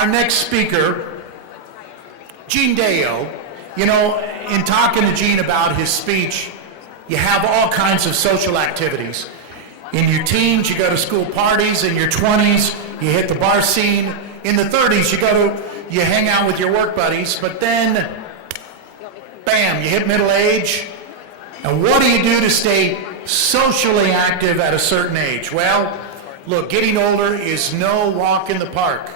Our next speaker, Deyoe. You know, in talking to Gene about his speech, you have all kinds of social activities. In your teens, you go to school parties. In your 20s, you hit the bar scene. In the 30s, you hang out with your work buddies. But then, bam, you hit middle age. And what do you do to stay socially active at a certain age? Well, look, getting older is no walk in the park.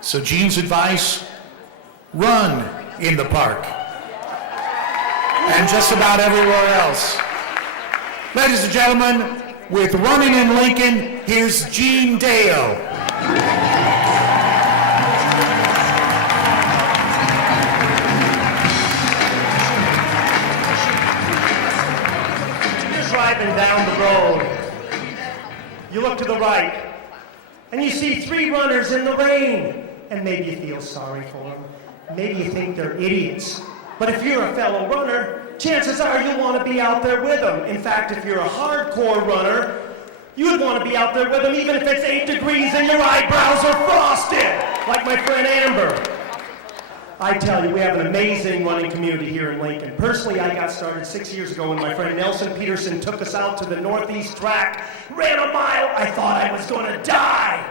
So Gene's advice, run in the park. And just about everywhere else. Ladies and gentlemen, with Running in Lincoln, here's Deyoe. You're driving down the road. You look to the right, and you see 3 runners in the rain. And maybe you feel sorry for them. Maybe you think they're idiots. But if you're a fellow runner, chances are you'll want to be out there with them. In fact, if you're a hardcore runner, you would want to be out there with them even if it's 8 degrees and your eyebrows are frosted, like my friend Amber. I tell you, we have an amazing running community here in Lincoln. Personally, I got started 6 years ago when my friend Nelson Peterson took us out to the Northeast track, ran a mile. I thought I was going to die.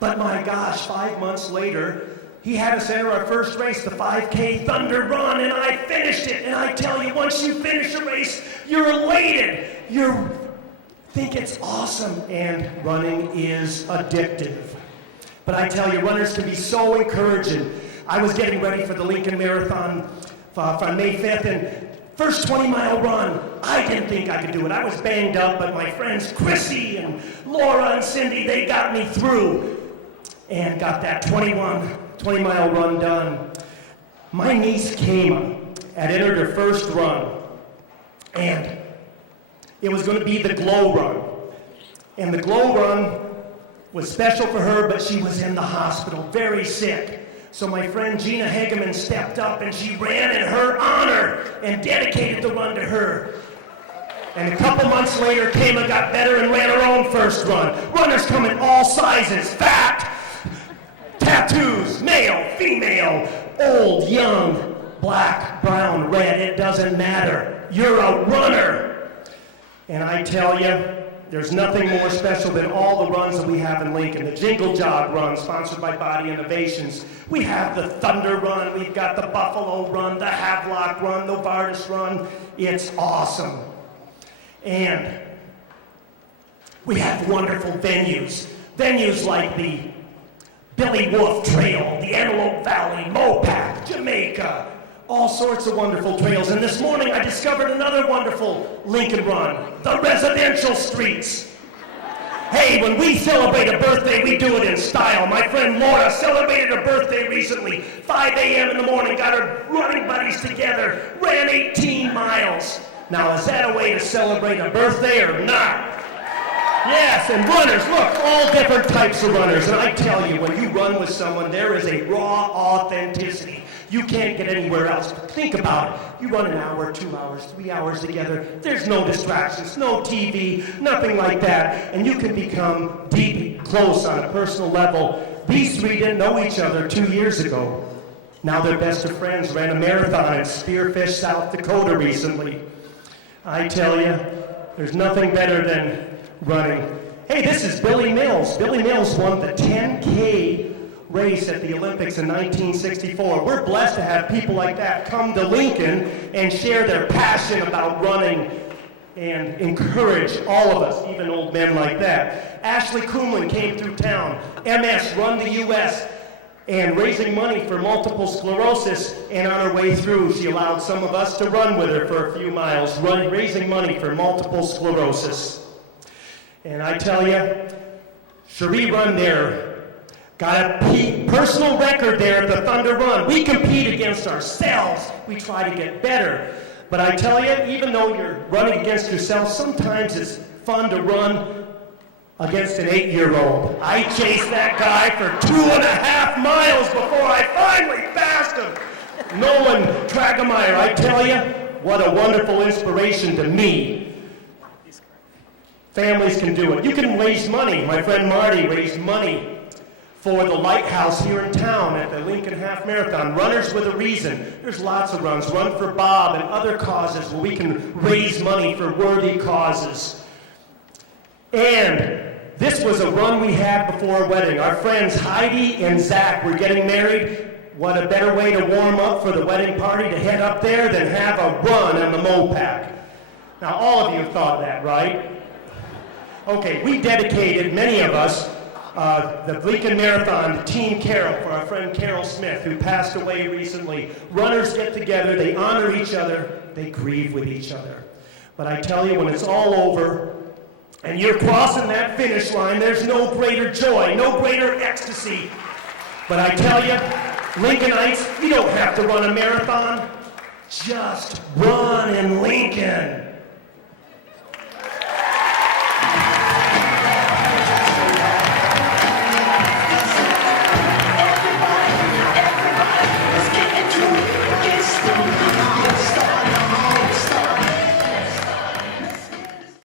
But my gosh, 5 months later, he had us enter our first race, the 5K Thunder Run, and I finished it. And I tell you, once you finish a race, you're elated. You think it's awesome, and running is addictive. But I tell you, runners can be so encouraging. I was getting ready for the Lincoln Marathon on May 5th, and first 20-mile run, I didn't think I could do it. I was banged up, but my friends Chrissy and Laura and Cindy, they got me through and got that 20-mile run done. My niece came had entered her first run, and it was going to be the Glow Run. And the Glow Run was special for her, but she was in the hospital, very sick. So my friend Gina Hegeman stepped up and she ran in her honor and dedicated the run to her. And a couple months later, Kayla got better and ran her own first run. Runners come in all sizes, fat, tattoos, male, female, old, young, black, brown, red, it doesn't matter. You're a runner. And I tell you, there's nothing more special than all the runs that we have in Lincoln. The Jingle Jog Run, sponsored by Body Innovations. We have the Thunder Run, we've got the Buffalo Run, the Havelock Run, the Vardis Run. It's awesome. And we have wonderful venues. Venues like the Billy Wolf Trail, the Antelope Valley, Mopac, Jamaica, all sorts of wonderful trails. And this morning I discovered another wonderful Lincoln run, the residential streets. Hey, when we celebrate a birthday, we do it in style. My friend Laura celebrated her birthday recently. 5 a.m. in the morning, got her running buddies together, ran 18 miles. Now, is that a way to celebrate a birthday or not? Yes, and runners, look, all different types of runners. And I tell you, when you run with someone, there is a raw authenticity. You can't get anywhere else. Think about it. You run an hour, 2 hours, 3 hours together. There's no distractions, no TV, nothing like that. And you can become deep, close on a personal level. These 3 didn't know each other 2 years ago. Now they're best of friends, ran a marathon in Spearfish, South Dakota recently. I tell you, there's nothing better than running. Hey, this is Billy Mills. Billy Mills won the 10K race at the Olympics in 1964. We're blessed to have people like that come to Lincoln and share their passion about running and encourage all of us, even old men like that. Ashley Kuhlman came through town, MS, Run the U.S., and raising money for multiple sclerosis, and on her way through, she allowed some of us to run with her for a few miles, raising money for multiple sclerosis. And I tell you, Cherie Run there got a personal record there at the Thunder Run. We compete against ourselves. We try to get better. But I tell you, even though you're running against yourself, sometimes it's fun to run against an 8-year-old. I chased that guy for 2.5 miles before I finally passed him. Nolan Tragemeyer, I tell you, what a wonderful inspiration to me. Families can do it. You can raise money. My friend Marty raised money for the Lighthouse here in town at the Lincoln Half Marathon. Runners with a Reason. There's lots of runs. Run for Bob and other causes where we can raise money for worthy causes. And this was a run we had before a wedding. Our friends Heidi and Zach were getting married. What a better way to warm up for the wedding party to head up there than have a run on the Mopac. Now, all of you have thought of that, right? Okay, we dedicated, many of us, the Lincoln Marathon to Team Carol for our friend Carol Smith, who passed away recently. Runners get together, they honor each other, they grieve with each other. But I tell you, when it's all over, and you're crossing that finish line, there's no greater joy, no greater ecstasy. But I tell you, Lincolnites, you don't have to run a marathon. Just run in Lincoln.